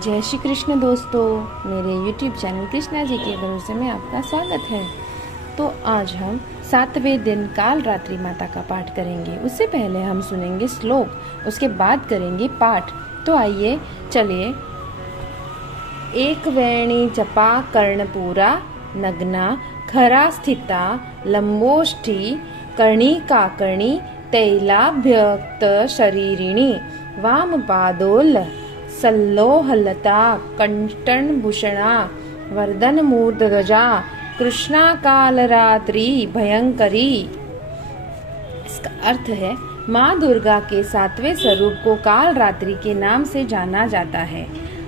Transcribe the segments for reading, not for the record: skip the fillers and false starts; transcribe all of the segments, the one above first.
जय श्री कृष्ण दोस्तों, मेरे YouTube चैनल कृष्णा जी के भरोसे में आपका स्वागत है। तो आज हम 7वें दिन काल रात्रि माता का पाठ करेंगे। उससे पहले हम सुनेंगे श्लोक, उसके बाद करेंगे पाठ। तो आइए चलिए। एक वेणी जपा कर्णपूरा नग्ना खरा स्थिता लंबोष्ठी कर्णिका कर्णी तैलाभ्यक्त शरीरिणी वाम पादोल सल्लोहलता कंटनभूषणा वर्धन मूर्धध्वजा कृष्णा कालरात्रि भयंकरी। इसका अर्थ है, माँ दुर्गा के 7वें स्वरूप को काल रात्रि के नाम से जाना जाता है।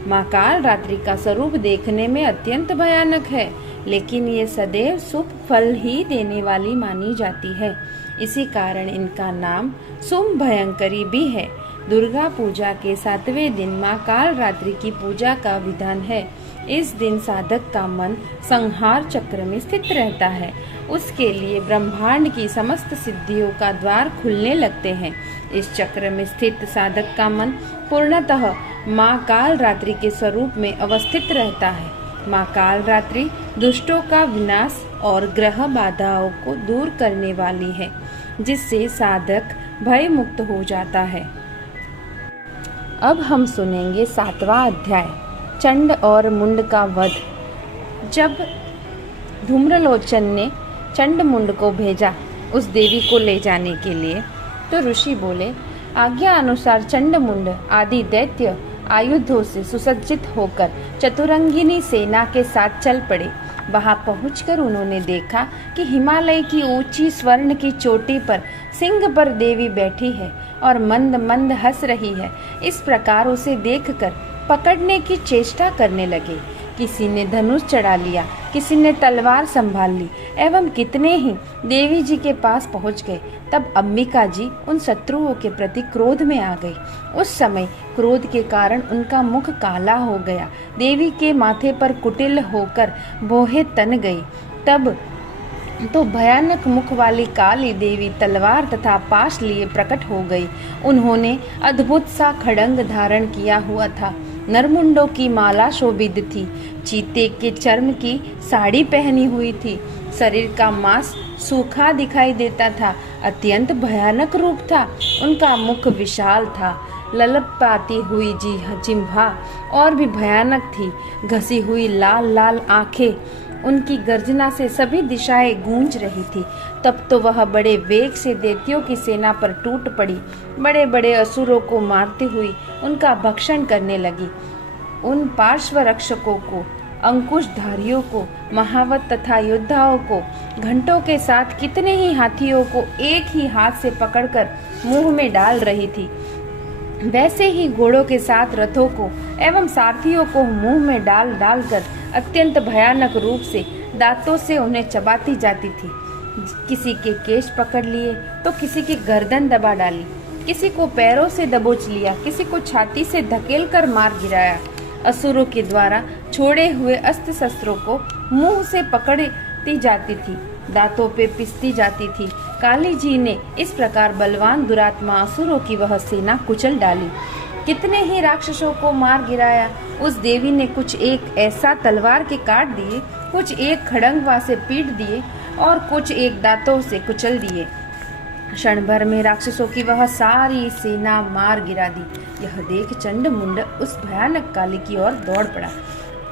माँ काल रात्रि का स्वरूप देखने में अत्यंत भयानक है, लेकिन ये सदैव शुभ फल ही देने वाली मानी जाती है। इसी कारण इनका नाम शुभ भयंकरी भी है। दुर्गा पूजा के 7वें दिन माँ काल रात्रि की पूजा का विधान है। इस दिन साधक का मन संहार चक्र में स्थित रहता है। उसके लिए ब्रह्मांड की समस्त सिद्धियों का द्वार खुलने लगते हैं। इस चक्र में स्थित साधक का मन पूर्णतः माँ काल रात्रि के स्वरूप में अवस्थित रहता है। माँ काल रात्रि दुष्टों का विनाश और ग्रह बाधाओं को दूर करने वाली है, जिससे साधक भय मुक्त हो जाता है। अब हम सुनेंगे 7वां अध्याय, चंड और मुंड का वध। जब धूम्रलोचन ने चंड मुंड को भेजा उस देवी को ले जाने के लिए, तो ऋषि बोले, आज्ञा अनुसार चंड मुंड आदि दैत्य आयुधों से सुसज्जित होकर चतुरंगिनी सेना के साथ चल पड़े। वहां पहुंचकर उन्होंने देखा कि हिमालय की ऊंची स्वर्ण की चोटी पर सिंह पर देवी बैठी है और मंद मंद हंस रही है। इस प्रकार उसे देखकर पकड़ने की चेष्टा करने लगे। किसी ने धनुष चढ़ा लिया, किसी ने तलवार संभाल ली एवं कितने ही देवी जी के पास पहुंच गए। तब अंबिका जी उन शत्रुओं के प्रति क्रोध में आ गई। उस समय क्रोध के कारण उनका मुख काला हो गया। देवी के माथे पर कुटिल होकर भौहें तन गई। तब तो भयानक मुख वाली काली देवी तलवार तथा पाश लिए प्रकट हो गई। उन्होंने अद्भुत सा खड़ंग धारण किया हुआ था। नरमुंडों की माला शोभित थी। चीते के चर्म की साड़ी पहनी हुई थी। शरीर का मांस सूखा दिखाई देता था। अत्यंत भयानक रूप था। उनका मुख विशाल था। ललपाती हुई जिह्वा और भी भयानक थी। घसी हुई लाल लाल आंखें। उनकी गर्जना से सभी दिशाएं गूंज रही थी। तब तो वह बड़े वेग से दैत्यों की सेना पर टूट पड़ी। बड़े बड़े असुरों को मारती हुई उनका भक्षण करने लगी। उन पार्श्व रक्षकों को, अंकुशधारियों को, महावत तथा योद्धाओं को, घंटों के साथ कितने ही हाथियों को एक ही हाथ से पकड़कर मुंह में डाल रही थी। वैसे ही घोड़ों के साथ रथों को एवं सारथियों को मुंह में डाल डालकर अत्यंत भयानक रूप से दांतों से उन्हें चबाती जाती थी। किसी के केश पकड़ लिए तो किसी की गर्दन दबा डाली, किसी को पैरों से दबोच लिया, किसी को छाती से धकेल कर मार गिराया। असुरों के द्वारा छोड़े हुए अस्त्र शस्त्रों को मुंह से पकड़ती जाती थी, दांतों पे पिसती जाती थी। काली जी ने इस प्रकार बलवान दुरात्मा असुरों की वह सेना कुचल डाली। कितने ही राक्षसों को मार गिराया। उस देवी ने कुछ एक ऐसा तलवार के काट दिए, कुछ एक खड़ंगवा से पीट दिए और कुछ एक दांतों से कुचल दिए। क्षण भर में राक्षसों की वह सारी सेना मार गिरा दी। यह देख चंड मुंड उस भयानक काली की ओर दौड़ पड़ा।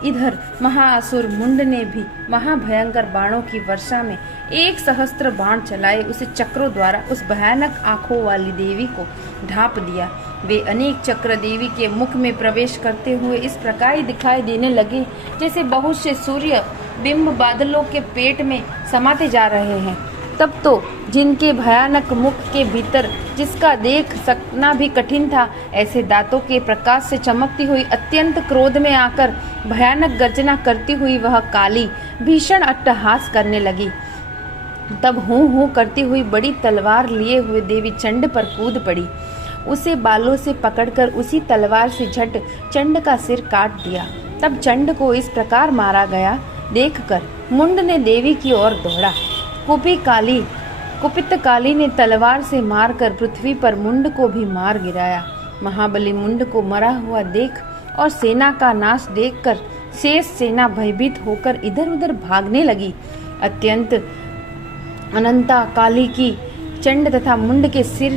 इधर महाअसुर मुंड ने भी महाभयंकर बाणों की वर्षा में 1 सहस्त्र बाण चलाए उसे चक्रों द्वारा उस भयानक आंखों वाली देवी को ढांप दिया। वे अनेक चक्र देवी के मुख में प्रवेश करते हुए इस प्रकार दिखाई देने लगे जैसे बहुत से सूर्य बिंब बादलों के पेट में समाते जा रहे हैं। तब तो जिनके भयानक मुख के भीतर जिसका देख सकना भी कठिन था, ऐसे दांतों के प्रकाश से चमकती हुई अत्यंत क्रोध में आकर भयानक गर्जना करती हुई वह काली भीषण अट्टहास करने लगी। तब हूँ हूँ करती हुई बड़ी तलवार लिए हुए देवी चंड पर कूद पड़ी। उसे बालों से पकड़कर उसी तलवार से झट चंड का सिर काट दिया। तब चंड को इस प्रकार मारा गया देखकर मुंड ने देवी की ओर दौड़ा। कुपित काली ने तलवार से मारकर पृथ्वी पर मुंड को भी मार गिराया। महाबली मुंड को मरा हुआ देख और सेना का नाश देखकर शेष सेना भयभीत होकर इधर उधर भागने लगी। अत्यंत अनंता काली की चंड तथा मुंड के सिर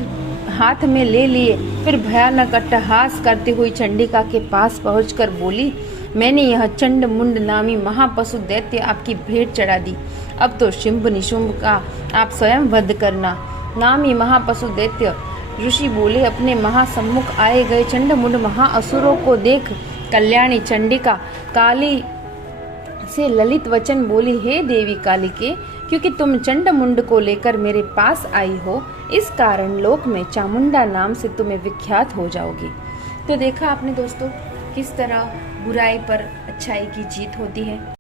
हाथ में ले लिए फिर भयानक अट्टहास करते हुई चंडिका के पास पहुंचकर बोली, मैंने यह चंड मुंड नामी महापशु दैत्य आपकी भेंट चढ़ा दी। अब तो शिंभ निशुंभ का आप स्वयं वध करना। नामी महापशु दैत्य ऋषि बोले, अपने महासम्मुख आए गए चंड मुंड महाअसुरों को देख कल्याणी चंडिका काली से ललित वचन बोली, हे देवी कालिके, क्योंकि तुम चंड मुंड को लेकर मेरे पास आई हो, इस कारण लोक में चामुंडा नाम से तुम्हें विख्यात हो जाओगी। तो देखा आपने दोस्तों किस तरह बुराई पर अच्छाई की जीत होती है।